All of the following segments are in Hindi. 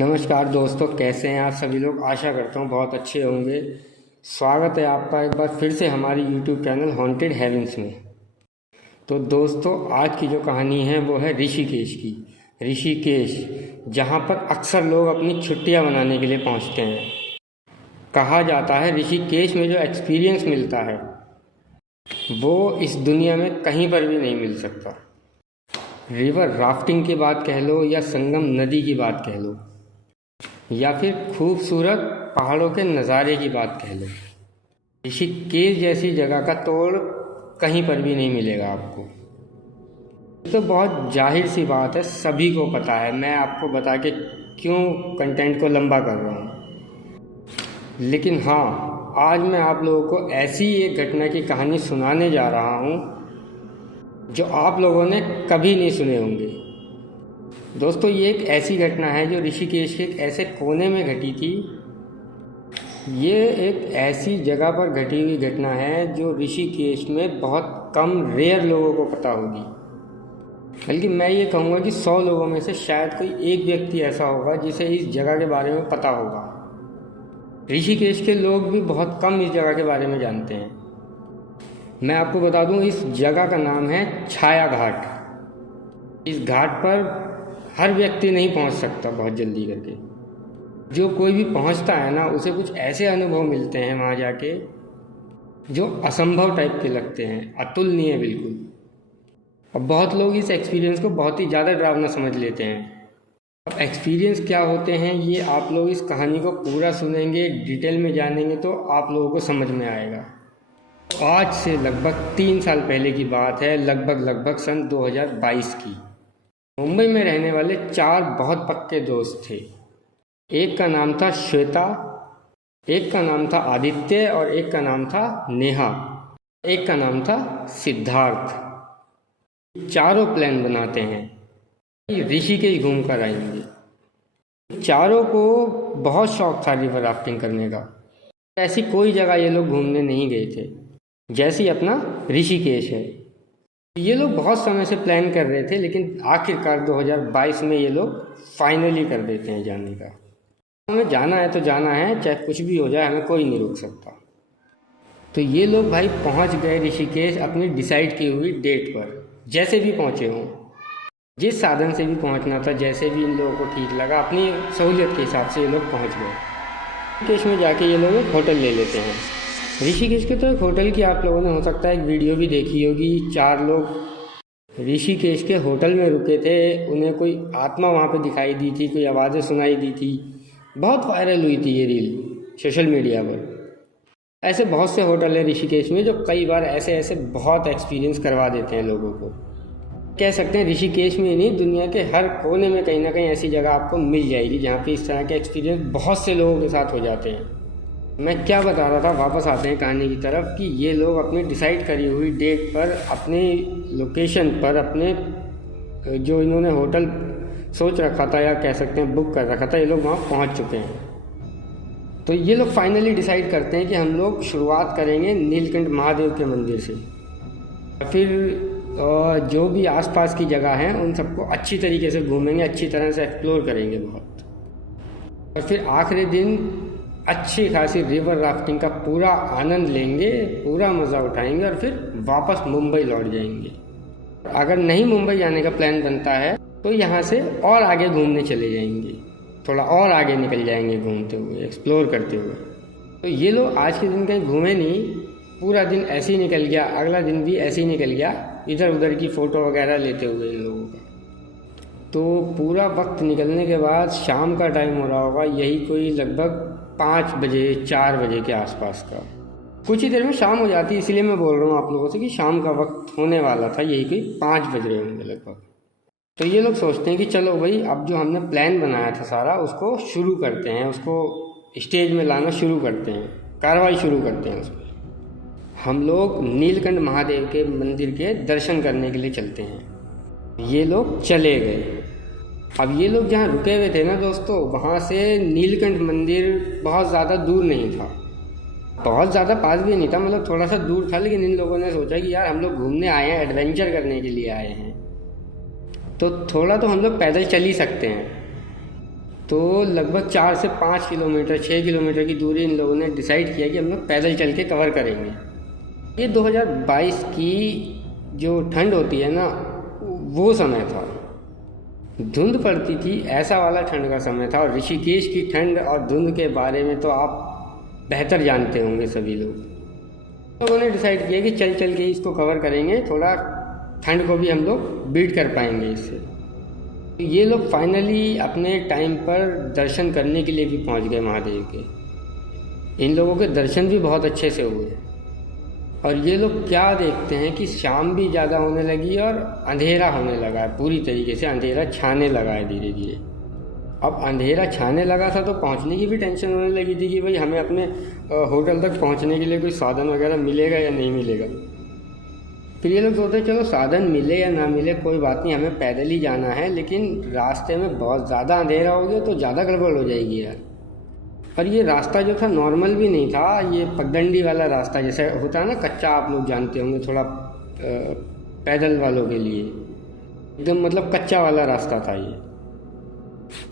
नमस्कार दोस्तों, कैसे हैं आप सभी लोग। आशा करता हूँ बहुत अच्छे होंगे। स्वागत है आपका एक बार फिर से हमारी यूट्यूब चैनल हॉन्टेड हेवेंस में। तो दोस्तों, आज की जो कहानी है वो है ऋषिकेश की। ऋषिकेश, जहाँ पर अक्सर लोग अपनी छुट्टियाँ मनाने के लिए पहुँचते हैं। कहा जाता है ऋषिकेश में जो एक्सपीरियंस मिलता है वो इस दुनिया में कहीं पर भी नहीं मिल सकता। रिवर राफ्टिंग की बात कह लो या संगम नदी की बात कह लो या फिर खूबसूरत पहाड़ों के नज़ारे की बात कह लो, ऋषिकेश जैसी जगह का तोड़ कहीं पर भी नहीं मिलेगा आपको। तो बहुत जाहिर सी बात है, सभी को पता है। मैं आपको बता के क्यों कंटेंट को लंबा कर रहा हूँ। लेकिन हाँ, आज मैं आप लोगों को ऐसी एक घटना की कहानी सुनाने जा रहा हूँ जो आप लोगों ने कभी नहीं सुने होंगे। दोस्तों, ये एक ऐसी घटना है जो ऋषिकेश के एक ऐसे कोने में घटी थी। ये एक ऐसी जगह पर घटी हुई घटना है जो ऋषिकेश में बहुत कम रेयर लोगों को पता होगी। बल्कि मैं ये कहूँगा कि 100 लोगों में से शायद कोई एक व्यक्ति ऐसा होगा जिसे इस जगह के बारे में पता होगा। ऋषिकेश के लोग भी बहुत कम इस जगह के बारे में जानते हैं। मैं आपको बता दूं, इस जगह का नाम है छाया घाट। इस घाट पर हर व्यक्ति नहीं पहुंच सकता बहुत जल्दी करके। जो कोई भी पहुंचता है ना, उसे कुछ ऐसे अनुभव मिलते हैं वहाँ जाके जो असंभव टाइप के लगते हैं, अतुलनीय बिल्कुल। और बहुत लोग इस एक्सपीरियंस को बहुत ही ज़्यादा डरावना समझ लेते हैं। अब एक्सपीरियंस क्या होते हैं ये आप लोग इस कहानी को पूरा सुनेंगे, डिटेल में जानेंगे तो आप लोगों को समझ में आएगा। आज से लगभग 3 साल पहले की बात है, लगभग सन 2022 की। मुंबई में रहने वाले 4 बहुत पक्के दोस्त थे। एक का नाम था श्वेता, एक का नाम था आदित्य और एक का नाम था नेहा, एक का नाम था सिद्धार्थ। चारों प्लान बनाते हैं ऋषिकेश घूम कर आएंगे। चारों को बहुत शौक था रिवर राफ्टिंग करने का। ऐसी कोई जगह ये लोग घूमने नहीं गए थे जैसी अपना ऋषिकेश है। ये लोग बहुत समय से प्लान कर रहे थे, लेकिन आखिरकार 2022 में ये लोग फाइनली कर देते हैं जाने का। हमें जाना है तो जाना है, चाहे कुछ भी हो जाए, हमें कोई नहीं रोक सकता। तो ये लोग भाई पहुंच गए ऋषिकेश अपनी डिसाइड की हुई डेट पर। जैसे भी पहुंचे हों, जिस साधन से भी पहुंचना था, जैसे भी इन लोगों को ठीक लगा, अपनी सहूलियत के हिसाब से ये लोग पहुंच गए। ऋषिकेश में जाके ये लोग एक होटल ले लेते हैं। ऋषिकेश के तो एक होटल की आप लोगों ने हो सकता है एक वीडियो भी देखी होगी। 4 लोग ऋषिकेश के होटल में रुके थे। उन्हें कोई आत्मा वहाँ पे दिखाई दी थी, कोई आवाज़ें सुनाई दी थी। बहुत वायरल हुई थी ये रील सोशल मीडिया पर। ऐसे बहुत से होटल हैं ऋषिकेश में जो कई बार ऐसे बहुत एक्सपीरियंस करवा देते हैं लोगों को। कह सकते हैं ऋषिकेश में ही नहीं, दुनिया के हर कोने में कहीं ना कहीं ऐसी जगह आपको मिल जाएगी जहाँ पे इस तरह के एक्सपीरियंस बहुत से लोगों के साथ हो जाते हैं। मैं क्या बता रहा था, वापस आते हैं कहानी की तरफ कि ये लोग अपनी डिसाइड करी हुई डेट पर, अपने लोकेशन पर, अपने जो इन्होंने होटल सोच रखा था या कह सकते हैं बुक कर रखा था, ये लोग वहाँ पहुँच चुके हैं। तो ये लोग फाइनली डिसाइड करते हैं कि हम लोग शुरुआत करेंगे नीलकंठ महादेव के मंदिर से। फिर जो भी आसपास की जगह हैं उन सबको अच्छी तरीके से घूमेंगे, अच्छी तरह से एक्सप्लोर करेंगे बहुत। और फिर आखिरी दिन अच्छी खासी रिवर राफ्टिंग का पूरा आनंद लेंगे, पूरा मज़ा उठाएंगे और फिर वापस मुंबई लौट जाएंगे। अगर नहीं मुंबई जाने का प्लान बनता है तो यहाँ से और आगे घूमने चले जाएंगे, थोड़ा और आगे निकल जाएंगे घूमते हुए, एक्सप्लोर करते हुए। तो ये लोग आज के दिन कहीं घूमे नहीं, पूरा दिन ऐसे ही निकल गया, अगला दिन भी ऐसे ही निकल गया इधर उधर की फ़ोटो वगैरह लेते हुए इन लोगों का। तो पूरा वक्त निकलने के बाद शाम का टाइम हो रहा होगा, यही कोई लगभग 5 बजे 4 बजे के आसपास का। कुछ ही देर में शाम हो जाती है, इसलिए मैं बोल रहा हूँ आप लोगों से कि शाम का वक्त होने वाला था, यही कोई 5 बज रहे होंगे लगभग। तो ये लोग सोचते हैं कि चलो भाई, अब जो हमने प्लान बनाया था सारा उसको शुरू करते हैं, उसको स्टेज में लाना शुरू करते हैं, कार्रवाई शुरू करते हैं। उसमें हम लोग नीलकंठ महादेव के मंदिर के दर्शन करने के लिए चलते हैं। ये लोग चले गए। अब ये लोग जहाँ रुके हुए थे ना दोस्तों, वहाँ से नीलकंठ मंदिर बहुत ज़्यादा दूर नहीं था, बहुत ज़्यादा पास भी नहीं था, मतलब थोड़ा सा दूर था। लेकिन इन लोगों ने सोचा कि यार हम लोग घूमने आए हैं, एडवेंचर करने के लिए आए हैं, तो थोड़ा तो हम लोग पैदल चल ही सकते हैं। तो लगभग 4 से 5 किलोमीटर 6 किलोमीटर की दूरी इन लोगों ने डिसाइड किया कि हम लोग पैदल चल के कवर करेंगे। ये 2022 की जो ठंड होती है ना, वो समय था, धुंध पड़ती थी, ऐसा वाला ठंड का समय था। और ऋषिकेश की ठंड और धुंध के बारे में तो आप बेहतर जानते होंगे सभी लोग। लोगों ने डिसाइड किया कि चल चल के इसको कवर करेंगे, थोड़ा ठंड को भी हम लोग बीट कर पाएंगे इससे। ये लोग फाइनली अपने टाइम पर दर्शन करने के लिए भी पहुंच गए महादेव के। इन लोगों के दर्शन भी बहुत अच्छे से हुए। और ये लोग क्या देखते हैं कि शाम भी ज़्यादा होने लगी और अंधेरा होने लगा है, पूरी तरीके से अंधेरा छाने लगा है धीरे धीरे। अब अंधेरा छाने लगा था तो पहुंचने की भी टेंशन होने लगी थी कि भाई हमें अपने होटल तक पहुंचने के लिए कोई साधन वगैरह मिलेगा या नहीं मिलेगा। फिर ये लोग सोचते चलो साधन मिले या ना मिले कोई बात नहीं, हमें पैदल ही जाना है, लेकिन रास्ते में बहुत ज़्यादा अंधेरा हो गया तो ज़्यादा गड़बड़ हो जाएगी यार। और ये रास्ता जो था नॉर्मल भी नहीं था, ये पगडंडी वाला रास्ता जैसे होता है ना कच्चा, आप लोग जानते होंगे, थोड़ा पैदल वालों के लिए एकदम मतलब कच्चा वाला रास्ता था ये।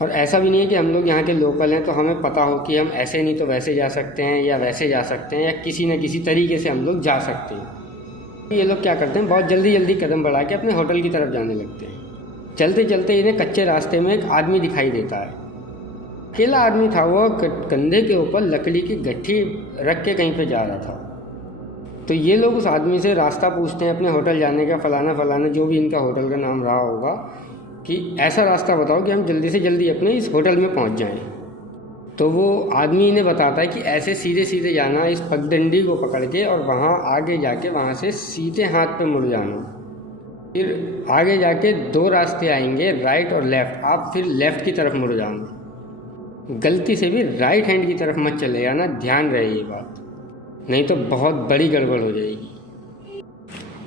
और ऐसा भी नहीं है कि हम लोग यहाँ के लोकल हैं तो हमें पता हो कि हम ऐसे नहीं तो वैसे जा सकते हैं या वैसे जा सकते हैं या किसी न किसी तरीके से हम लोग जा सकते हैं। ये लोग क्या करते हैं, बहुत जल्दी जल्दी कदम बढ़ा के अपने होटल की तरफ जाने लगते हैं। चलते चलते इन्हें कच्चे रास्ते में एक आदमी दिखाई देता है। अकेला आदमी था, वो कंधे के ऊपर लकड़ी की गट्ठी रख के कहीं पे जा रहा था। तो ये लोग उस आदमी से रास्ता पूछते हैं अपने होटल जाने का, फलाना फलाना जो भी इनका होटल का नाम रहा होगा, कि ऐसा रास्ता बताओ कि हम जल्दी से जल्दी अपने इस होटल में पहुंच जाएं। तो वो आदमी इन्हें बताता है कि ऐसे सीधे सीधे जाना इस पगडंडी को पकड़ के, और वहाँ आगे जाके वहाँ से सीधे हाथ पे मुड़ जाना। फिर आगे जाके 2 रास्ते आएंगे, राइट और लेफ़्ट, आप फिर लेफ़्ट की तरफ मुड़ जाना। गलती से भी राइट हैंड की तरफ मत चले जाना, ध्यान रहे ये बात, नहीं तो बहुत बड़ी गड़बड़ हो जाएगी।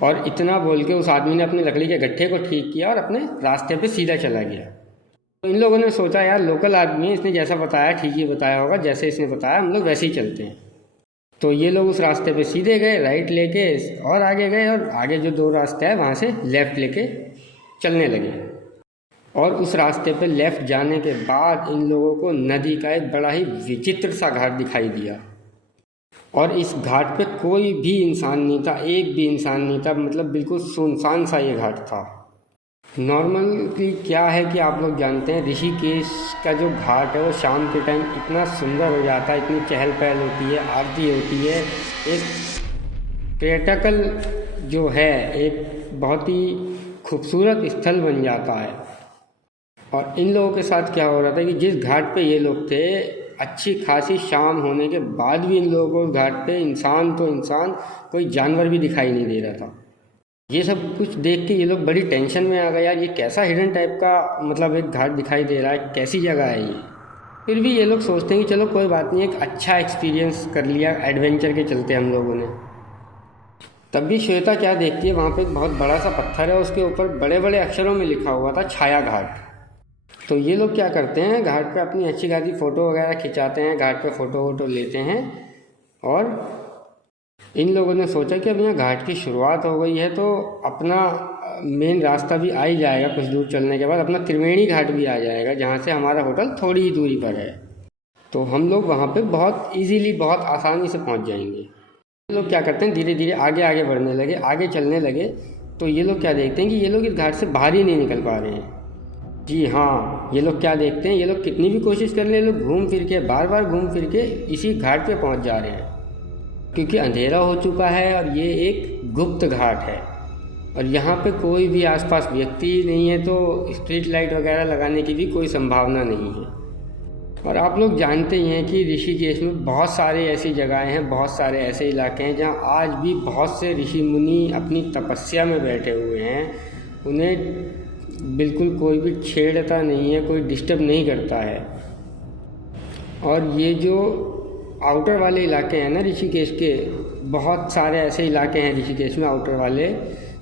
और इतना बोल के उस आदमी ने अपने लकड़ी के गट्ठे को ठीक किया और अपने रास्ते पे सीधा चला गया। तो इन लोगों ने सोचा यार लोकल आदमी है, इसने जैसा बताया ठीक ही बताया होगा, जैसे इसने बताया हम लोग वैसे ही चलते हैं। तो ये लोग उस रास्ते पे सीधे गए, राइट लेके और आगे गए, और आगे जो 2 रास्ते हैं वहाँ से लेफ़्ट लेके चलने लगे। और उस रास्ते पे लेफ़्ट जाने के बाद इन लोगों को नदी का एक बड़ा ही विचित्र सा घाट दिखाई दिया। और इस घाट पे कोई भी इंसान नहीं था, एक भी इंसान नहीं था, मतलब बिल्कुल सुनसान सा ये घाट था। नॉर्मली क्या है कि आप लोग जानते हैं ऋषिकेश का जो घाट है वो शाम के टाइम इतना सुंदर हो जाता है, इतनी चहल पहल होती है, आरती होती है, एक पर्यटकल जो है एक बहुत ही खूबसूरत स्थल बन जाता है। और इन लोगों के साथ क्या हो रहा था कि जिस घाट पे ये लोग थे, अच्छी खासी शाम होने के बाद भी इन लोगों को उस घाट पे इंसान तो इंसान, कोई जानवर भी दिखाई नहीं दे रहा था। ये सब कुछ देख के ये लोग बड़ी टेंशन में आ गए, यार ये कैसा हिडन टाइप का मतलब एक घाट दिखाई दे रहा है, कैसी जगह है ये। फिर भी ये लोग सोचते हैं कि चलो कोई बात नहीं, एक अच्छा एक्सपीरियंस कर लिया एडवेंचर के चलते हम लोगों ने। तब भी श्वेता क्या देखती है, वहाँ पे एक बहुत बड़ा सा पत्थर है, उसके ऊपर बड़े बड़े अक्षरों में लिखा हुआ था छाया घाट। तो ये लोग क्या करते हैं, घाट पे अपनी अच्छी खासी फ़ोटो वगैरह खिंचाते हैं, घाट पे फ़ोटो वोटो लेते हैं। और इन लोगों ने सोचा कि अब यहाँ घाट की शुरुआत हो गई है तो अपना मेन रास्ता भी आ ही जाएगा, कुछ दूर चलने के बाद अपना त्रिवेणी घाट भी आ जाएगा, जहाँ से हमारा होटल थोड़ी ही दूरी पर है। तो हम लोग वहाँ पे बहुत इजीली, बहुत आसानी से पहुँच जाएंगे। ये लोग क्या करते हैं, धीरे धीरे आगे आगे बढ़ने लगे, आगे चलने लगे। तो ये लोग क्या देखते हैं कि ये लोग इस घाट से बाहर ही नहीं निकल पा रहे हैं। जी हाँ, ये लोग क्या देखते हैं, ये लोग कितनी भी कोशिश कर ले, ये लोग घूम फिर के, बार बार घूम फिर के इसी घाट पे पहुंच जा रहे हैं, क्योंकि अंधेरा हो चुका है और ये एक गुप्त घाट है और यहाँ पे कोई भी आसपास व्यक्ति नहीं है, तो स्ट्रीट लाइट वगैरह लगाने की भी कोई संभावना नहीं है। और आप लोग जानते ही हैं कि ऋषिकेश में बहुत सारे ऐसी जगहें हैं, बहुत सारे ऐसे इलाके हैं जहाँ आज भी बहुत से ऋषि मुनि अपनी तपस्या में बैठे हुए हैं। उन्हें बिल्कुल कोई भी छेड़ता नहीं है, कोई डिस्टर्ब नहीं करता है। और ये जो आउटर वाले इलाके हैं ना ऋषिकेश के, बहुत सारे ऐसे इलाके हैं ऋषिकेश में आउटर वाले,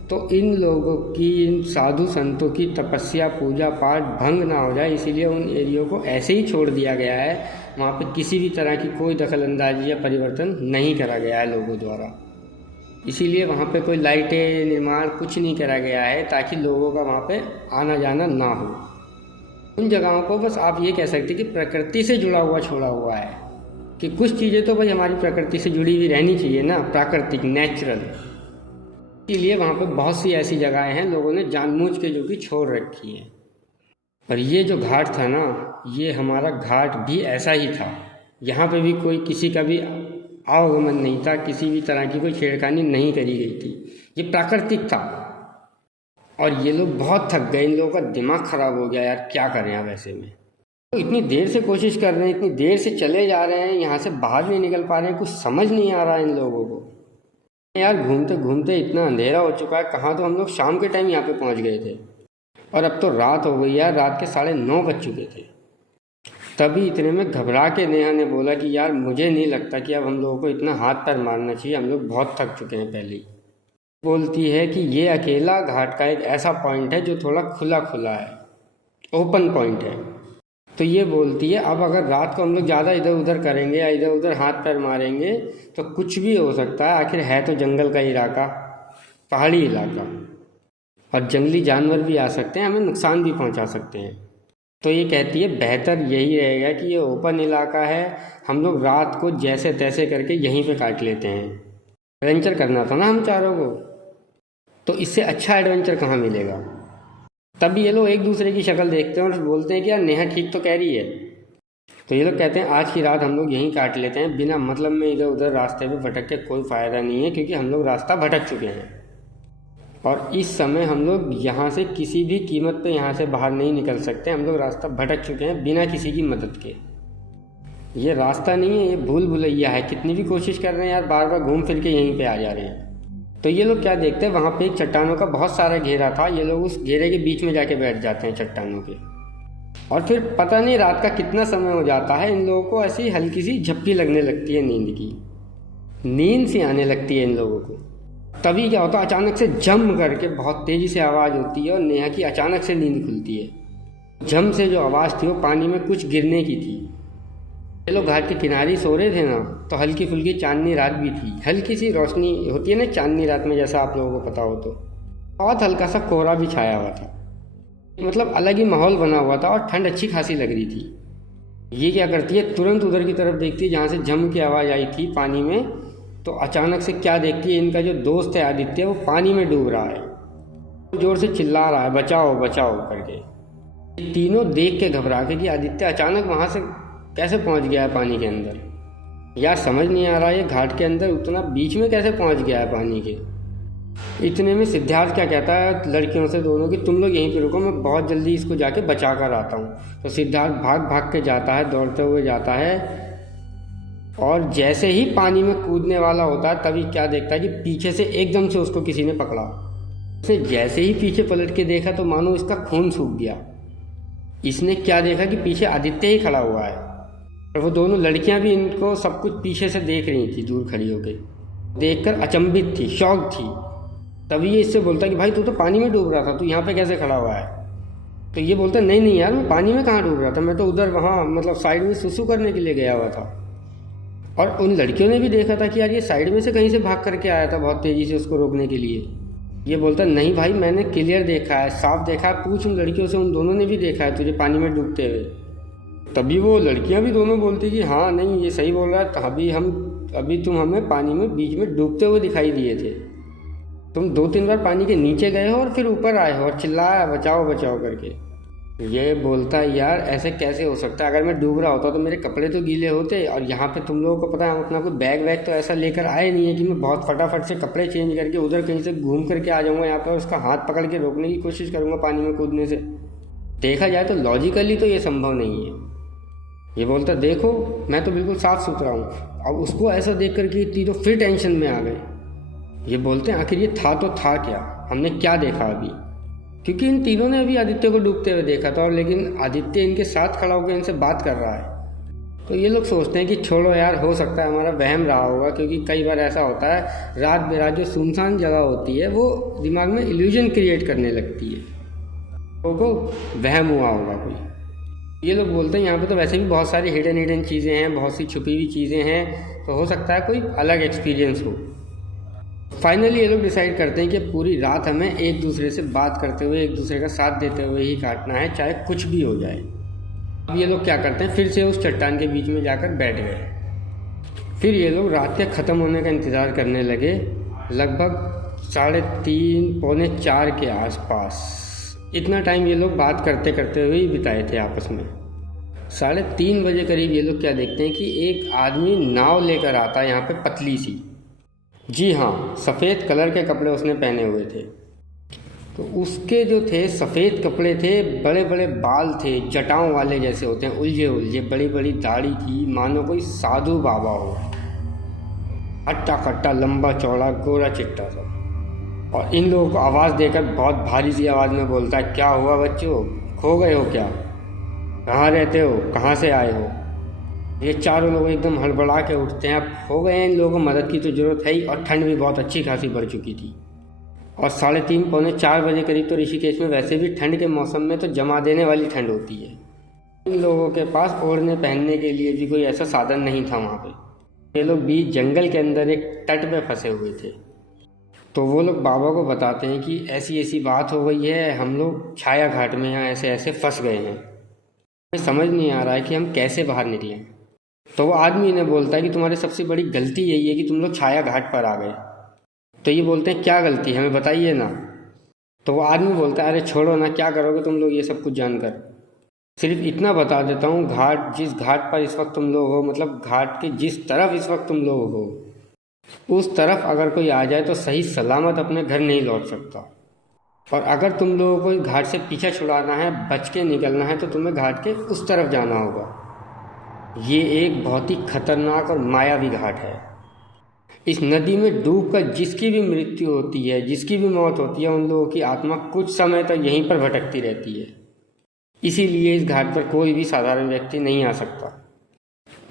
तो इन लोगों की, इन साधु संतों की तपस्या पूजा पाठ भंग ना हो जाए, इसीलिए उन एरियो को ऐसे ही छोड़ दिया गया है। वहाँ पे किसी भी तरह की कोई दखल अंदाजी या परिवर्तन नहीं करा गया है लोगों द्वारा। इसीलिए वहाँ पे कोई लाइटें निर्माण कुछ नहीं करा गया है, ताकि लोगों का वहाँ पे आना जाना ना हो। उन जगहों को बस आप ये कह सकते हैं कि प्रकृति से जुड़ा हुआ छोड़ा हुआ है, कि कुछ चीज़ें तो भाई हमारी प्रकृति से जुड़ी हुई रहनी चाहिए ना, प्राकृतिक, नेचुरल। इसीलिए वहाँ पे बहुत सी ऐसी जगहें हैं लोगों ने जानबूझ के जो कि छोड़ रखी हैं। और ये जो घाट था ना, ये हमारा घाट भी ऐसा ही था। यहाँ पे भी कोई किसी का भी आवागमन नहीं था, किसी भी तरह की कोई छेड़खानी नहीं करी गई थी, ये प्राकृतिक था। और ये लोग बहुत थक गए, इन लोगों का दिमाग ख़राब हो गया यार, क्या करें अब ऐसे में। तो इतनी देर से कोशिश कर रहे हैं, इतनी देर से चले जा रहे हैं, यहाँ से बाहर नहीं निकल पा रहे हैं, कुछ समझ नहीं आ रहा है इन लोगों को यार। घूमते घूमते इतना अंधेरा हो चुका है, कहाँ तो हम लोग शाम के टाइम यहाँ पे पहुँच गए थे और अब तो रात हो गई यार, रात के 9:30 बज चुके थे। तभी इतने में घबरा के नेहा ने बोला कि यार मुझे नहीं लगता कि अब हम लोगों को इतना हाथ पैर मारना चाहिए, हम लोग बहुत थक चुके हैं पहले ही। बोलती है कि ये अकेला घाट का एक ऐसा पॉइंट है जो थोड़ा खुला खुला है, ओपन पॉइंट है। तो ये बोलती है अब अगर रात को हम लोग ज़्यादा इधर उधर करेंगे या इधर उधर हाथ पैर मारेंगे तो कुछ भी हो सकता है, आखिर है तो जंगल का इलाका, पहाड़ी इलाका, और जंगली जानवर भी आ सकते हैं, हमें नुकसान भी पहुंचा सकते हैं। तो ये कहती है बेहतर यही रहेगा कि ये ओपन इलाका है, हम लोग रात को जैसे तैसे करके यहीं पे काट लेते हैं। एडवेंचर करना था ना हम चारों को, तो इससे अच्छा एडवेंचर कहाँ मिलेगा। तभी ये लोग एक दूसरे की शक्ल देखते हैं और बोलते हैं कि यार नेहा ठीक तो कह रही है। तो ये लोग कहते हैं आज की रात हम लोग यहीं काट लेते हैं, बिना मतलब में इधर उधर रास्ते पे भटक के कोई फ़ायदा नहीं है, क्योंकि हम लोग रास्ता भटक चुके हैं और इस समय हम लोग यहाँ से किसी भी कीमत पे यहाँ से बाहर नहीं निकल सकते। हम लोग रास्ता भटक चुके हैं बिना किसी की मदद के। ये रास्ता नहीं है, ये भूल भुलैया है, कितनी भी कोशिश कर रहे हैं यार, बार बार घूम फिर के यहीं पे आ जा रहे हैं। तो ये लोग क्या देखते हैं, वहाँ पे एक चट्टानों का बहुत सारा घेरा था, ये लोग उस घेरे के बीच में जाके बैठ जाते हैं चट्टानों के। और फिर पता नहीं रात का कितना समय हो जाता है, इन लोगों को ऐसी हल्की सी झपकी लगने लगती है, नींद की नींद सी आने लगती है इन लोगों को। तभी क्या होता है, अचानक से झम करके बहुत तेज़ी से आवाज़ होती है और नेहा की अचानक से नींद खुलती है। झम से जो आवाज़ थी वो पानी में कुछ गिरने की थी। ये लोग घाट के किनारे सो रहे थे ना, तो हल्की फुल्की चांदनी रात भी थी, हल्की सी रोशनी होती है ना चांदनी रात में, जैसा आप लोगों को पता हो। तो बहुत हल्का सा कोहरा भी छाया हुआ था, मतलब अलग ही माहौल बना हुआ था और ठंड अच्छी खासी लग रही थी। ये क्या करती है, तुरंत उधर की तरफ देखती है जहाँ से झम की आवाज़ आई थी पानी में। तो अचानक से क्या देखती है, इनका जो दोस्त है आदित्य, वो पानी में डूब रहा है, जोर से चिल्ला रहा है बचाओ बचाओ करके। तीनों देख के घबरा के कि आदित्य अचानक वहाँ से कैसे पहुँच गया है पानी के अंदर। यार समझ नहीं आ रहा है, ये घाट के अंदर उतना बीच में कैसे पहुँच गया है पानी के। इतने में सिद्धार्थ क्या कहता है लड़कियों से दोनों कि तुम लोग यहीं पे रुको, मैं बहुत जल्दी इसको जाके बचा कर आता हूँ। तो सिद्धार्थ भाग भाग के जाता है, दौड़ते हुए जाता है, और जैसे ही पानी में कूदने वाला होता है तभी क्या देखता है कि पीछे से एकदम से उसको किसी ने पकड़ा। उसे जैसे ही पीछे पलट के देखा तो मानो इसका खून सूख गया। इसने क्या देखा कि पीछे आदित्य ही खड़ा हुआ है और वो दोनों लड़कियां भी इनको सब कुछ पीछे से देख रही थी, दूर खड़ी होकर देखकर अचंभित थी, शॉक थी। तभी ये इससे बोलता कि भाई तू तो पानी में डूब रहा था, तू यहाँ पे कैसे खड़ा हुआ है। तो ये बोलता नहीं नहीं यार, मैं पानी में कहाँ डूब रहा था, मैं तो उधर वहाँ मतलब साइड में सुसु करने के लिए गया हुआ था। और उन लड़कियों ने भी देखा था कि यार ये साइड में से कहीं से भाग करके आया था बहुत तेज़ी से उसको रोकने के लिए। ये बोलता नहीं भाई मैंने क्लियर देखा है, साफ देखा है, पूछ उन लड़कियों से, उन दोनों ने भी देखा है तुझे पानी में डूबते हुए। तभी वो लड़कियां भी दोनों बोलती कि हाँ नहीं ये सही बोल रहा है, अभी तुम हमें पानी में बीच में डूबते हुए दिखाई दिए थे, तुम 2-3 बार पानी के नीचे गए हो और फिर ऊपर आए हो और चिल्लाया बचाओ बचाओ करके। ये बोलता है यार ऐसे कैसे हो सकता है, अगर मैं डूब रहा होता तो मेरे कपड़े तो गीले होते, और यहाँ पे तुम लोगों को पता है हम अपना कोई बैग वैग तो ऐसा लेकर आए नहीं है कि मैं बहुत फटाफट से कपड़े चेंज करके उधर कहीं से घूम करके आ जाऊँगा यहाँ पर, उसका हाथ पकड़ के रोकने की कोशिश करूँगा पानी में कूदने से। देखा जाए तो लॉजिकली तो ये संभव नहीं है। ये बोलता देखो मैं तो बिल्कुल साफ सुथरा हूँ। अब उसको ऐसा देख कर के तीनों फिर टेंशन में आ गए। ये बोलते हैं आखिर ये था तो था क्या, हमने क्या देखा अभी, क्योंकि इन तीनों ने अभी आदित्य को डूबते हुए देखा था, और लेकिन आदित्य इनके साथ खड़ा होकर इनसे बात कर रहा है। तो ये लोग सोचते हैं कि छोड़ो यार, हो सकता है हमारा वहम रहा होगा, क्योंकि कई बार ऐसा होता है रात बेरात जो सुनसान जगह होती है वो दिमाग में इल्यूजन क्रिएट करने लगती है, लोगों को वहम हुआ होगा कोई। ये लोग बोलते हैं यहाँ पे तो वैसे भी बहुत सारी हिडन चीज़ें हैं, बहुत सी छुपी हुई चीज़ें हैं, तो हो सकता है कोई अलग एक्सपीरियंस हो। फाइनली ये लोग डिसाइड करते हैं कि पूरी रात हमें एक दूसरे से बात करते हुए, एक दूसरे का साथ देते हुए ही काटना है, चाहे कुछ भी हो जाए। अब ये लोग क्या करते हैं, फिर से उस चट्टान के बीच में जाकर बैठ गए। फिर ये लोग रात के ख़त्म होने का इंतज़ार करने लगे। लगभग 3:30 पौने 4 के आसपास इतना टाइम ये लोग बात करते करते हुए ही बिताए थे आपस में। 3:30 बजे करीब ये लोग क्या देखते हैं कि एक आदमी नाव लेकर आता है यहाँ पे, पतली सी। जी हाँ, सफ़ेद कलर के कपड़े उसने पहने हुए थे। तो उसके जो थे सफ़ेद कपड़े थे, बड़े बड़े बाल थे, जटाओं वाले जैसे होते हैं, उलझे उलझे, बड़ी बड़ी दाढ़ी थी, मानो कोई साधु बाबा हो। हट्टा कट्टा, लंबा चौड़ा, गोरा चिट्टा सा। और इन लोगों को आवाज़ देकर बहुत भारी सी आवाज़ में बोलता है, क्या हुआ बच्चों, खो गए हो क्या? कहाँ रहते हो, कहाँ से आए हो? ये चारों लोग एकदम हड़बड़ा के उठते हैं। अब हो गए हैं, इन लोगों को मदद की तो ज़रूरत है ही, और ठंड भी बहुत अच्छी खासी बढ़ चुकी थी। और 3:30 पौने 4 बजे करीब तो ऋषिकेश में वैसे भी ठंड के मौसम में तो जमा देने वाली ठंड होती है। इन लोगों के पास ओढ़ने पहनने के लिए भी कोई ऐसा साधन नहीं था वहाँ पे। ये लोग बीच जंगल के अंदर एक तट पे फंसे हुए थे। तो वो लोग बाबा को बताते हैं कि ऐसी ऐसी बात हो गई है, हम लोग छाया घाट में यहाँ ऐसे ऐसे फंस गए हैं, हमें समझ नहीं आ रहा है कि हम कैसे बाहर निकलें। तो वो आदमी इन्हें बोलता है कि तुम्हारी सबसे बड़ी गलती यही है कि तुम लोग छाया घाट पर आ गए। तो ये बोलते हैं, क्या गलती, हमें बताइए ना। तो वो आदमी बोलता है, अरे छोड़ो ना, क्या करोगे तुम लोग ये सब कुछ जानकर। सिर्फ इतना बता देता हूँ, जिस घाट पर इस वक्त तुम लोग हो, मतलब घाट के जिस तरफ इस वक्त तुम लोग हो, उस तरफ अगर कोई आ जाए तो सही सलामत अपने घर नहीं लौट सकता। और अगर तुम लोगों को घाट से पीछा छुड़ाना है, बच के निकलना है, तो तुम्हें घाट के उस तरफ जाना होगा। ये एक बहुत ही खतरनाक और मायावी घाट है। इस नदी में डूबकर जिसकी भी मृत्यु होती है, जिसकी भी मौत होती है, उन लोगों की आत्मा कुछ समय तक यहीं पर भटकती रहती है। इसीलिए इस घाट पर कोई भी साधारण व्यक्ति नहीं आ सकता,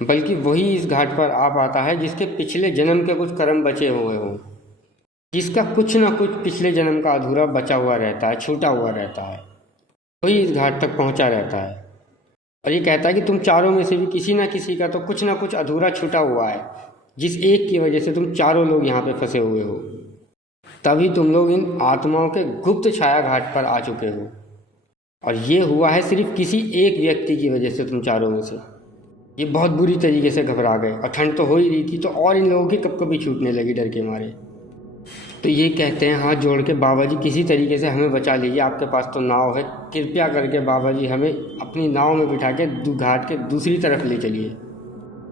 बल्कि वही इस घाट पर आ पाता है जिसके पिछले जन्म के कुछ कर्म बचे हुए हों, जिसका कुछ ना कुछ पिछले जन्म का अधूरा बचा हुआ रहता है, छूटा हुआ रहता है, वही इस घाट तक पहुंचा रहता है। और ये कहता है कि तुम चारों में से भी किसी ना किसी का तो कुछ ना कुछ अधूरा छूटा हुआ है, जिस एक की वजह से तुम चारों लोग यहाँ पे फंसे हुए हो। तभी तुम लोग इन आत्माओं के गुप्त छाया घाट पर आ चुके हो। और ये हुआ है सिर्फ किसी एक व्यक्ति की वजह से, तुम चारों में से। ये बहुत बुरी तरीके से घबरा गए, और ठंड तो हो ही रही थी, तो और इन लोगों की कपकपी छूटने लगी डर के मारे। तो ये कहते हैं हाथ जोड़ के, बाबा जी किसी तरीके से हमें बचा लीजिए, आपके पास तो नाव है, कृपया करके बाबा जी हमें अपनी नाव में बिठा के घाट के दूसरी तरफ ले चलिए।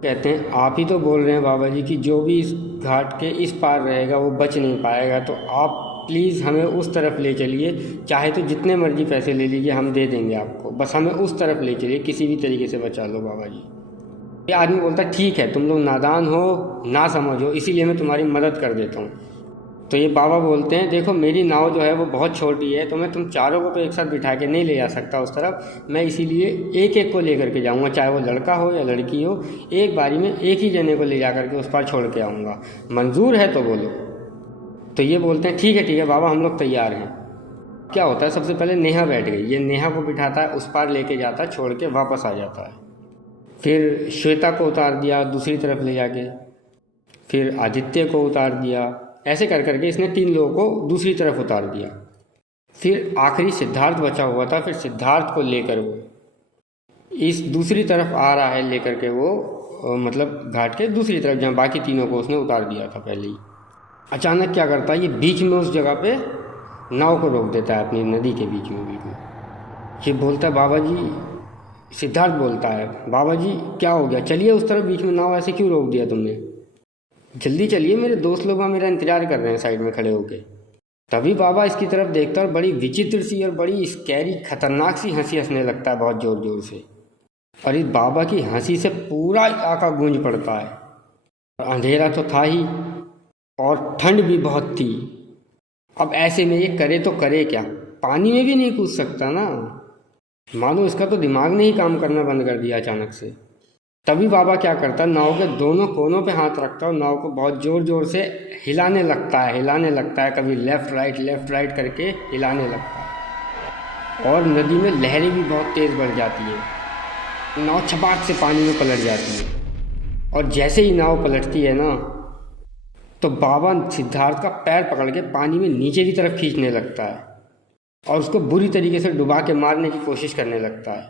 कहते हैं, आप ही तो बोल रहे हैं बाबा जी कि जो भी इस घाट के इस पार रहेगा वो बच नहीं पाएगा, तो आप प्लीज़ हमें उस तरफ ले चलिए, चाहे तो जितने मर्जी पैसे ले लीजिए, हम दे देंगे आपको, बस हमें उस तरफ ले चलिए, किसी भी तरीके से बचा लो बाबा जी। ये आदमी बोलता है, ठीक है, तुम लोग नादान हो, ना समझो, इसीलिए मैं तुम्हारी मदद कर देता हूँ। तो ये बाबा बोलते हैं, देखो मेरी नाव जो है वो बहुत छोटी है, तो मैं तुम चारों को तो एक साथ बिठा के नहीं ले जा सकता उस तरफ, मैं इसीलिए एक एक को लेकर के जाऊंगा, चाहे वो लड़का हो या लड़की हो, एक बारी में एक ही जने को ले जा करके उस पार छोड़ के आऊँगा, मंजूर है तो बोलो। तो ये बोलते हैं, ठीक है बाबा, हम लोग तैयार हैं। क्या होता है, सबसे पहले नेहा बैठ गई, ये नेहा को बिठाता है, उस पार लेके जाता है, छोड़ के वापस आ जाता है। फिर श्वेता को उतार दिया दूसरी तरफ ले जाके, फिर आदित्य को उतार दिया, ऐसे कर करके इसने 3 लोगों को दूसरी तरफ उतार दिया। फिर आखिरी सिद्धार्थ बचा हुआ था, फिर सिद्धार्थ को लेकर वो इस दूसरी तरफ आ रहा है, लेकर के वो मतलब घाट के दूसरी तरफ, जहाँ बाकी तीनों को उसने उतार दिया था पहले ही। अचानक क्या करता है, ये बीच में उस जगह पे नाव को रोक देता है, अपनी नदी के बीच में बिल्कुल। ये बोलता है, बाबा जी, सिद्धार्थ बोलता है, बाबा जी क्या हो गया, चलिए उस तरफ, बीच में नाव ऐसे क्यों रोक दिया तुमने, जल्दी चलिए, मेरे दोस्त लोग वहाँ मेरा इंतजार कर रहे हैं साइड में खड़े होके। तभी बाबा इसकी तरफ देखता है और बड़ी विचित्र सी और बड़ी स्कैरी खतरनाक सी हंसी हंसने लगता है बहुत ज़ोर ज़ोर से। और इस बाबा की हंसी से पूरा इलाका गूंज पड़ता है। और अंधेरा तो था ही, और ठंड भी बहुत थी। अब ऐसे में ये करे तो करे क्या, पानी में भी नहीं कूद सकता ना, मानो इसका तो दिमाग ने ही काम करना बंद कर दिया अचानक से। तभी बाबा क्या करता है, नाव के दोनों कोनों पे हाथ रखता है और नाव को बहुत ज़ोर ज़ोर से हिलाने लगता है, कभी लेफ़्ट राइट करके हिलाने लगता है। और नदी में लहरें भी बहुत तेज़ बढ़ जाती है, नाव छपाक से पानी में पलट जाती है। और जैसे ही नाव पलटती है ना, तो बाबा सिद्धार्थ का पैर पकड़ के पानी में नीचे की तरफ खींचने लगता है और उसको बुरी तरीके से डुबा के मारने की कोशिश करने लगता है।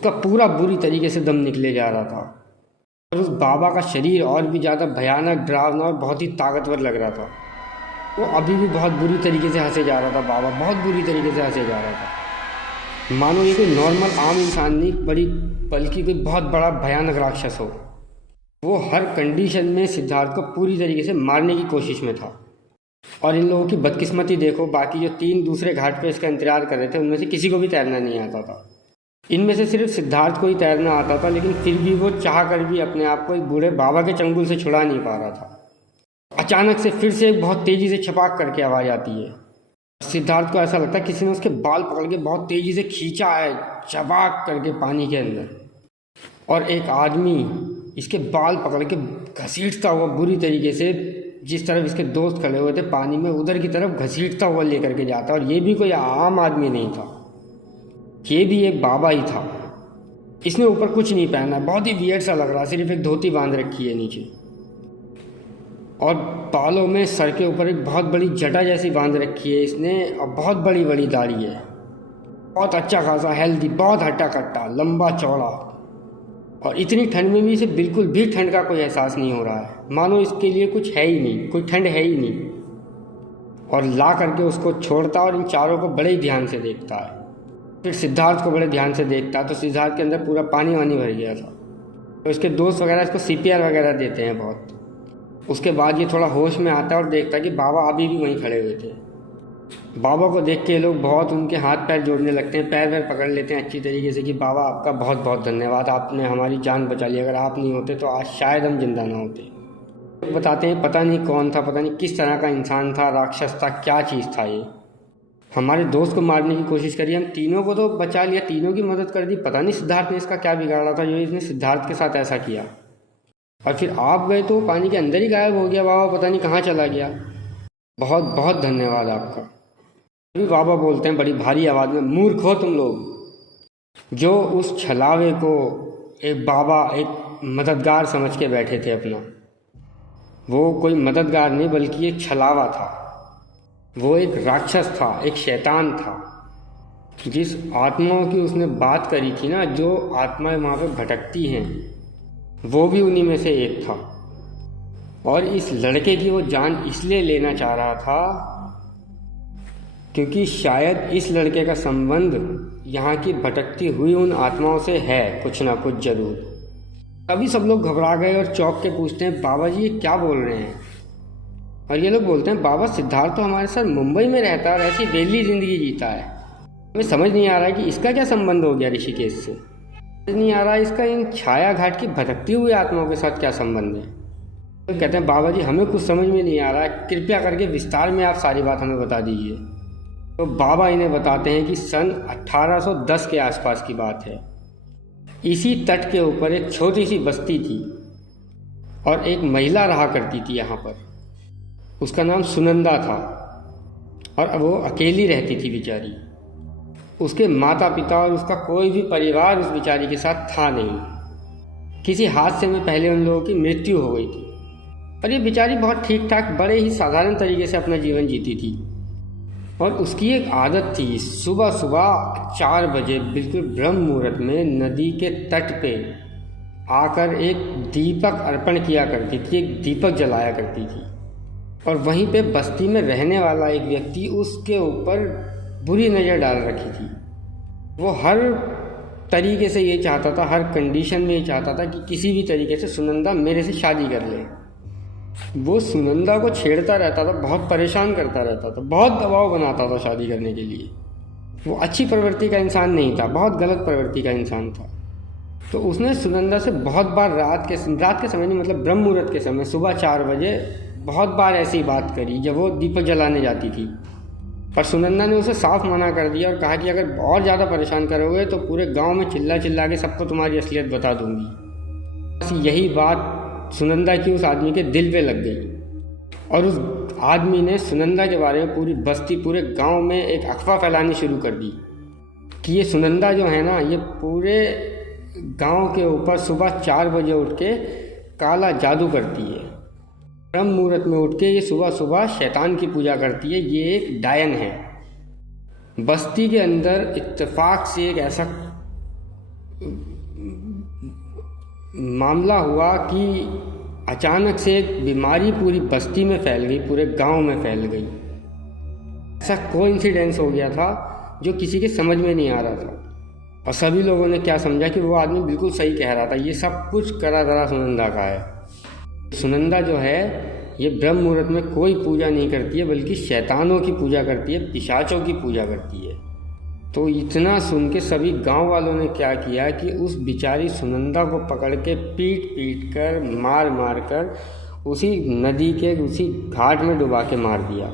उसका पूरा बुरी तरीके से दम निकले जा रहा था और उस बाबा का शरीर और भी ज़्यादा भयानक, डरावना और बहुत ही ताकतवर लग रहा था। वो अभी भी बहुत बुरी तरीके से हंसे जा रहा था। बाबा बहुत बुरी तरीके से हंसे जा रहा था, मानो ये कोई नॉर्मल आम इंसान नहीं बल्कि कोई बहुत बड़ा भयानक राक्षस हो। वो हर कंडीशन में सिद्धार्थ को पूरी तरीके से मारने की कोशिश में था। और इन लोगों की बदकिस्मती देखो, बाकी जो 3 दूसरे घाट पे इसका इंतजार कर रहे थे उनमें से किसी को भी तैरना नहीं आता था। इनमें से सिर्फ सिद्धार्थ को ही तैरना आता था, लेकिन फिर भी वो चाह कर भी अपने आप को एक बूढ़े बाबा के चंगुल से छुड़ा नहीं पा रहा था। अचानक से फिर से एक बहुत तेज़ी से छपाक करके आवाज़ आती है। सिद्धार्थ को ऐसा लगता है किसी ने उसके बाल पकड़ के बहुत तेज़ी से खींचा है, छपाक करके पानी के अंदर, और एक आदमी इसके बाल पकड़ के घसीटता हुआ बुरी तरीके से, जिस तरफ इसके दोस्त खड़े हुए थे पानी में, उधर की तरफ घसीटता हुआ लेकर के जाता। और ये भी कोई आम आदमी नहीं था, ये भी एक बाबा ही था। इसने ऊपर कुछ नहीं पहना, बहुत ही वियर्ड सा लग रहा, सिर्फ एक धोती बांध रखी है नीचे, और बालों में सर के ऊपर एक बहुत बड़ी जटा जैसी बांध रखी है इसने, और बहुत बड़ी बड़ी दाढ़ी है। बहुत अच्छा खासा हेल्दी, बहुत हट्टा कट्टा, लंबा चौड़ा, और इतनी ठंड में भी इसे बिल्कुल भी ठंड का कोई एहसास नहीं हो रहा है, मानो इसके लिए कुछ है ही नहीं, कोई ठंड है ही नहीं। और ला करके उसको छोड़ता और इन चारों को बड़े ही ध्यान से देखता है। फिर सिद्धार्थ को बड़े ध्यान से देखता, तो सिद्धार्थ के अंदर पूरा पानी वानी भर गया था। तो इसके दोस्त वगैरह इसको CPR वगैरह देते हैं बहुत। उसके बाद ये थोड़ा होश में आता है और देखता है कि बाबा अभी भी वहीं खड़े हुए थे। बाबा को देख के लोग बहुत उनके हाथ पैर जोड़ने लगते हैं, पैर वैर पकड़ लेते हैं अच्छी तरीके से कि बाबा आपका बहुत बहुत धन्यवाद, आपने हमारी जान बचा ली, अगर आप नहीं होते तो आज शायद हम जिंदा ना होते। बताते हैं पता नहीं कौन था, पता नहीं किस तरह का इंसान था, राक्षस था, क्या चीज़ था ये। हमारे दोस्त को मारने की कोशिश करी, हम तीनों को तो बचा लिया, तीनों की मदद कर दी, पता नहीं सिद्धार्थ ने इसका क्या बिगाड़ा था जो इसने सिद्धार्थ के साथ ऐसा किया। और फिर आप गए तो पानी के अंदर ही गायब हो गया बाबा, पता नहीं कहाँ चला गया, बहुत बहुत धन्यवाद आपका। अभी बाबा बोलते हैं बड़ी भारी आवाज़ में, मूर्ख हो तुम लोग, जो उस छलावे को एक बाबा, एक मददगार समझ के बैठे थे अपना। वो कोई मददगार नहीं बल्कि एक छलावा था, वो एक राक्षस था, एक शैतान था। जिस आत्माओं की उसने बात करी थी ना, जो आत्माएं वहाँ पे भटकती हैं, वो भी उन्हीं में से एक था। और इस लड़के की वो जान इसलिए लेना चाह रहा था क्योंकि शायद इस लड़के का संबंध यहाँ की भटकती हुई उन आत्माओं से है, कुछ ना कुछ जरूर। तभी सब लोग घबरा गए और चौंक के पूछते हैं बाबा जी ये क्या बोल रहे हैं। और ये लोग बोलते हैं बाबा सिद्धार्थ तो हमारे साथ मुंबई में रहता है और ऐसी बेली ज़िंदगी जीता है, हमें समझ नहीं आ रहा है कि इसका क्या संबंध हो गया ऋषिकेश से, समझ नहीं आ रहा है इसका इन छाया घाट की भटकती हुई आत्माओं के साथ क्या संबंध है। तो कहते हैं बाबा जी हमें कुछ समझ में नहीं आ रहा है, कृपया करके विस्तार में आप सारी बात हमें बता दीजिए। तो बाबा इन्हें बताते हैं कि सन 1810 के आसपास की बात है। इसी तट के ऊपर एक छोटी सी बस्ती थी और एक महिला रहा करती थी यहाँ पर, उसका नाम सुनंदा था, और वो अकेली रहती थी बेचारी। उसके माता पिता और उसका कोई भी परिवार उस बेचारी के साथ था नहीं। किसी हादसे में पहले उन लोगों की मृत्यु हो गई थी, और ये बेचारी बहुत ठीक ठाक बड़े ही साधारण तरीके से अपना जीवन जीती थी। और उसकी एक आदत थी, सुबह सुबह 4 बजे बिल्कुल ब्रह्म मुहूर्त में नदी के तट पे आकर एक दीपक अर्पण किया करती थी, एक दीपक जलाया करती थी। और वहीं पे बस्ती में रहने वाला एक व्यक्ति उसके ऊपर बुरी नज़र डाल रखी थी। वो हर तरीके से ये चाहता था, हर कंडीशन में ये चाहता था कि किसी भी तरीके से सुनंदा मेरे से शादी कर ले। वो सुनंदा को छेड़ता रहता था, बहुत परेशान करता रहता था, बहुत दबाव बनाता था शादी करने के लिए। वो अच्छी प्रवृत्ति का इंसान नहीं था, बहुत गलत प्रवृत्ति का इंसान था। तो उसने सुनंदा से बहुत बार रात के समय नहीं, मतलब ब्रह्म मुहूर्त के समय सुबह 4 बजे बहुत बार ऐसी बात करी जब वो दीपक जलाने जाती थी। पर सुनंदा ने उसे साफ मना कर दिया और कहा कि अगर और ज़्यादा परेशान करोगे तो पूरे गांव में चिल्ला चिल्ला के सबको तुम्हारी असलियत बता दूंगी। बस यही बात सुनंदा की उस आदमी के दिल पे लग गई, और उस आदमी ने सुनंदा के बारे में पूरी बस्ती, पूरे गांव में एक अफवाह फैलानी शुरू कर दी कि ये सुनंदा जो है ना, ये पूरे गांव के ऊपर सुबह 4 बजे उठ के काला जादू करती है। ब्रह्म मुहूर्त में उठ के ये सुबह सुबह शैतान की पूजा करती है। ये एक डायन है। बस्ती के अंदर इत्तेफाक से एक ऐसा मामला हुआ कि अचानक से एक बीमारी पूरी बस्ती में फैल गई, पूरे गांव में फैल गई। ऐसा कोइंसिडेंस हो गया था जो किसी के समझ में नहीं आ रहा था, और सभी लोगों ने क्या समझा कि वो आदमी बिल्कुल सही कह रहा था, ये सब कुछ करा धरा सुनंदा का है। सुनंदा जो है ये ब्रह्म मुहूर्त में कोई पूजा नहीं करती है, बल्कि शैतानों की पूजा करती है, पिशाचों की पूजा करती है। तो इतना सुन के सभी गांव वालों ने क्या किया कि उस बेचारी सुनंदा को पकड़ के पीट पीट कर, मार मार कर उसी नदी के उसी घाट में डुबा के मार दिया।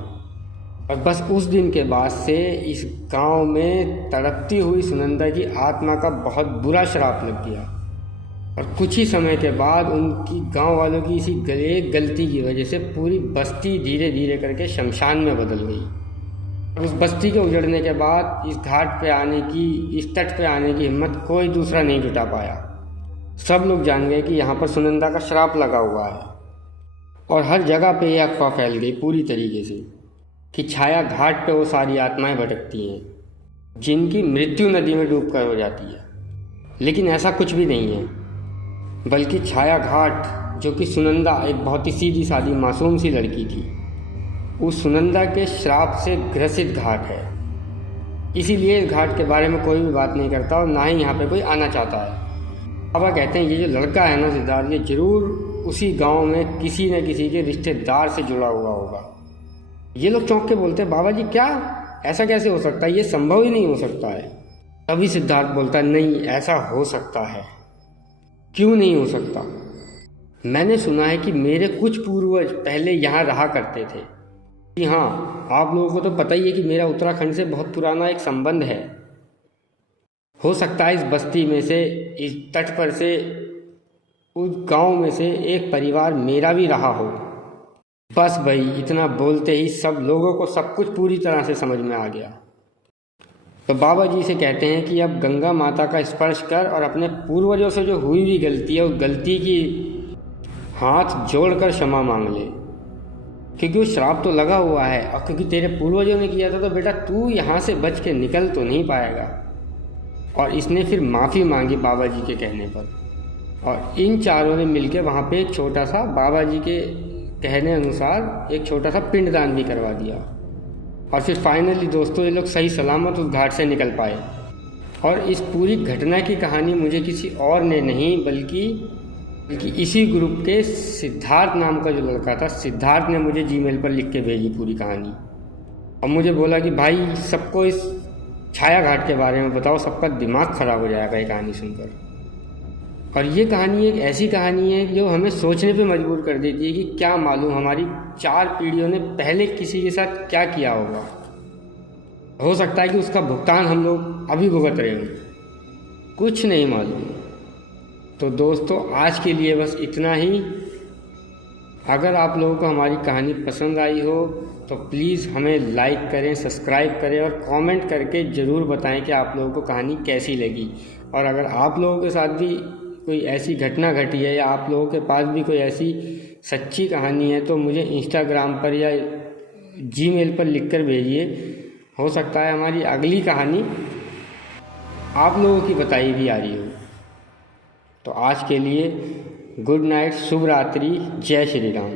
और बस उस दिन के बाद से इस गांव में तड़पती हुई सुनंदा की आत्मा का बहुत बुरा श्राप लग गया। और कुछ ही समय के बाद उनकी गांव वालों की इसी एक गलती की वजह से पूरी बस्ती धीरे धीरे करके शमशान में बदल गई। और उस बस्ती के उजड़ने के बाद इस घाट पे आने की, इस तट पे आने की हिम्मत कोई दूसरा नहीं जुटा पाया। सब लोग जान गए कि यहाँ पर सुनंदा का श्राप लगा हुआ है। और हर जगह पे ये अफवाह फैल गई पूरी तरीके से कि छाया घाट पे वो सारी आत्माएं भटकती हैं जिनकी मृत्यु नदी में डूबकर हो जाती है। लेकिन ऐसा कुछ भी नहीं है, बल्कि छाया घाट, जो कि सुनंदा एक बहुत ही सीधी सादी मासूम सी लड़की थी, उस सुनंदा के श्राप से ग्रसित घाट है। इसीलिए इस घाट के बारे में कोई भी बात नहीं करता और ना ही यहाँ पे कोई आना चाहता है। बाबा कहते हैं ये जो लड़का है ना सिद्धार्थ, ये जरूर उसी गांव में किसी न किसी के रिश्तेदार से जुड़ा हुआ होगा। ये लोग चौंक के बोलते हैं, बाबा जी क्या, ऐसा कैसे हो सकता है, ये संभव ही नहीं हो सकता है। तभी सिद्धार्थ बोलता है, नहीं ऐसा हो सकता है। क्यों नहीं हो सकता? मैंने सुना है कि मेरे कुछ पूर्वज पहले यहाँ रहा करते थे। जी हाँ, आप लोगों को तो पता ही है कि मेरा उत्तराखंड से बहुत पुराना एक संबंध है। हो सकता है इस बस्ती में से, इस तट पर से, उस गांव में से एक परिवार मेरा भी रहा हो। बस भाई इतना बोलते ही सब लोगों को सब कुछ पूरी तरह से समझ में आ गया। तो बाबा जी से कहते हैं कि अब गंगा माता का स्पर्श कर और अपने पूर्वजों से जो हुई हुई गलती है उस गलती की हाथ जोड़कर क्षमा मांग ले, क्योंकि वो श्राप तो लगा हुआ है। और क्योंकि तेरे पूर्वजों ने किया था तो बेटा तू यहाँ से बच के निकल तो नहीं पाएगा। और इसने फिर माफ़ी मांगी बाबा जी के कहने पर। और इन चारों ने मिलकर वहाँ पे एक छोटा सा, बाबा जी के कहने अनुसार, एक छोटा सा पिंडदान भी करवा दिया। और फिर फाइनली दोस्तों ये लोग सही सलामत उस घाट से निकल पाए। और इस पूरी घटना की कहानी मुझे किसी और ने नहीं बल्कि इसी ग्रुप के सिद्धार्थ नाम का जो लड़का था, सिद्धार्थ ने मुझे जीमेल पर लिख के भेजी पूरी कहानी। और मुझे बोला कि भाई सबको इस छाया घाट के बारे में बताओ, सबका दिमाग ख़राब हो जाएगा ये कहानी सुनकर। और ये कहानी एक ऐसी कहानी है जो हमें सोचने पे मजबूर कर देती है कि क्या मालूम हमारी 4 पीढ़ियों ने पहले किसी के साथ क्या किया होगा। हो सकता है कि उसका भुगतान हम लोग अभी भुगत रहे हों, कुछ नहीं मालूम। तो दोस्तों आज के लिए बस इतना ही। अगर आप लोगों को हमारी कहानी पसंद आई हो तो प्लीज़ हमें लाइक करें, सब्सक्राइब करें और कमेंट करके ज़रूर बताएं कि आप लोगों को कहानी कैसी लगी। और अगर आप लोगों के साथ भी कोई ऐसी घटना घटी है या आप लोगों के पास भी कोई ऐसी सच्ची कहानी है तो मुझे इंस्टाग्राम पर या जीमेल पर लिखकर भेजिए। हो सकता है हमारी अगली कहानी आप लोगों की बताई भी आ रही हो। तो आज के लिए गुड नाइट, शुभ रात्रि, जय श्री राम।